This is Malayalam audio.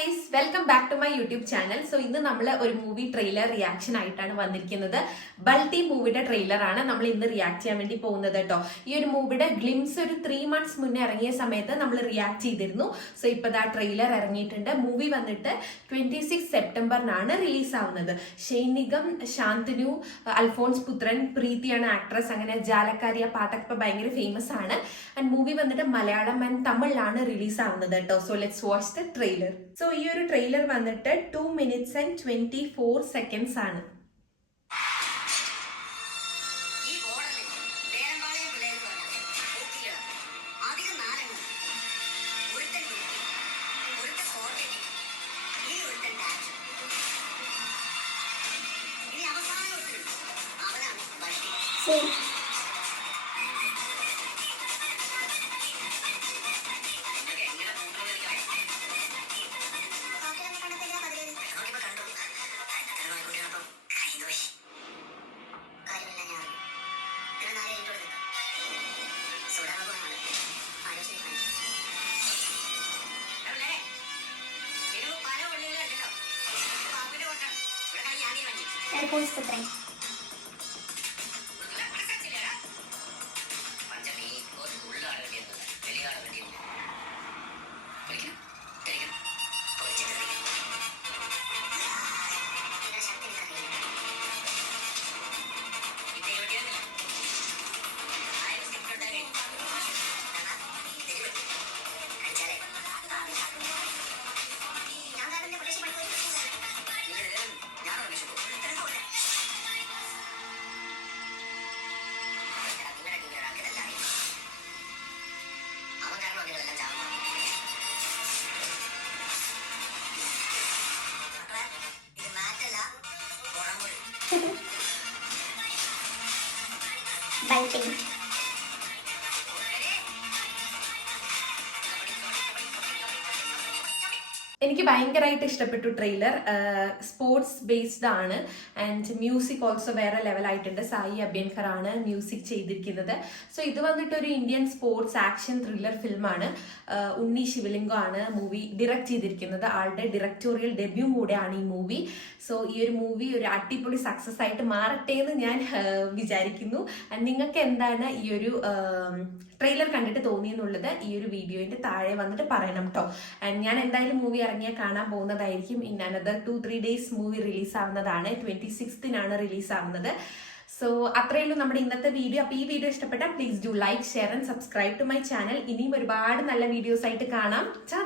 Guys, welcome back to my YouTube channel. So ഇന്ന് നമ്മൾ ഒരു മൂവി ട്രെയിലർ റിയാക്ഷൻ ആയിട്ടാണ് വന്നിരിക്കുന്നത്. ബൾട്ടി മൂവിയുടെ ട്രെയിലർ ആണ് നമ്മൾ ഇന്ന് റിയാക്ട് ചെയ്യാൻ വേണ്ടി പോകുന്നത് കേട്ടോ. ഈ ഒരു മൂവിയുടെ ഗ്ലിംസ് ഒരു 3 months മുന്നേ ഇറങ്ങിയ സമയത്ത് നമ്മൾ റിയാക്ട് ചെയ്തിരുന്നു. സോ ഇപ്പൊ ദാ ട്രെയിലർ ഇറങ്ങിയിട്ടുണ്ട്. മൂവി വന്നിട്ട് 26 സെപ്റ്റംബറിനാണ് റിലീസ് ആവുന്നത്. ഷെയ്ൻ നിഗം, ശാന്തനു, അൽഫോൺസ് പുത്രൻ, പ്രീതിയാണ് ആക്ട്രസ്. അങ്ങനെ ജാലക്കാരിയ പാട്ടൊക്കെ ഇപ്പൊ ഭയങ്കര ഫേമസ് ആണ്. ആൻഡ് മൂവി വന്നിട്ട് മലയാളം ആൻഡ് തമിഴിലാണ് റിലീസ് ആവുന്നത് കേട്ടോ. So let's watch the trailer. So ഈ ഒരു ട്രെയിലർ വന്നിട്ട് 2 minutes and 24 seconds ആണ്. Alphonse Putran. Biting. എനിക്ക് ഭയങ്കരമായിട്ട് ഇഷ്ടപ്പെട്ടു ട്രെയിലർ. സ്പോർട്സ് ബേസ്ഡ് ആണ് ആൻഡ് മ്യൂസിക് ഓൾസോ വേറെ ലെവലായിട്ടുണ്ട്. സായി അഭ്യൻകർ ആണ് മ്യൂസിക് ചെയ്തിരിക്കുന്നത്. സോ ഇത് വന്നിട്ട് ഒരു ഇന്ത്യൻ സ്പോർട്സ് ആക്ഷൻ ത്രില്ലർ ഫിലിമാണ്. ഉണ്ണി ശിവലിംഗം ആണ് മൂവി ഡയറക്റ്റ് ചെയ്തിരിക്കുന്നത്. ആളുടെ ഡയറക്ടോറിയൽ ഡെബ്യൂ കൂടെയാണ് ഈ മൂവി. സോ ഈ ഒരു മൂവി ഒരു അടിപൊളി സക്സസ് ആയിട്ട് മാറട്ടെ എന്ന് ഞാൻ വിചാരിക്കുന്നു. നിങ്ങൾക്ക് എന്താണ് ഈ ഒരു ട്രെയിലർ കണ്ടിട്ട് തോന്നിയെന്നുള്ളത് ഈ ഒരു വീഡിയോയുടെ താഴെ വന്നിട്ട് പറയണം കേട്ടോ. ആൻഡ് ഞാൻ എന്തായാലും മൂവി ഇറങ്ങിയാൽ കാണാൻ പോകുന്നതായിരിക്കും. In another 2-3 days movie release ആവുന്നതാണ്. 26th റിലീസ് ആവുന്നത്. സോ അത്രയേ ഉള്ളൂ നമ്മുടെ ഇന്നത്തെ വീഡിയോ. അപ്പോൾ ഈ വീഡിയോ ഇഷ്ടപ്പെട്ടാൽ please do like, share and subscribe to my channel. ഇനിയും ഒരുപാട് നല്ല വീഡിയോസ് ആയിട്ട് കാണാം. ചാ